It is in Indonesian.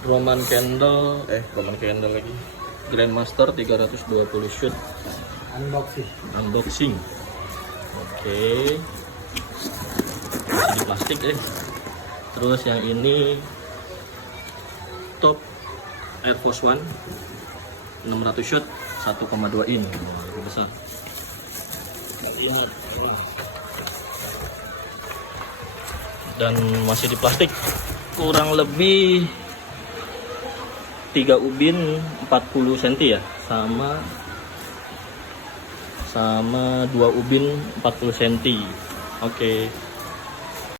Roman Candle lagi. Grandmaster 320 shoot. Unboxing. Oke. Masih di plastik deh. Terus yang ini top Air Force One 600 shoot 1,2 in. Lebih besar. Lihat. Dan masih di plastik. Kurang lebih 3 ubin 40 cm ya, sama 2 ubin 40 cm. Oke.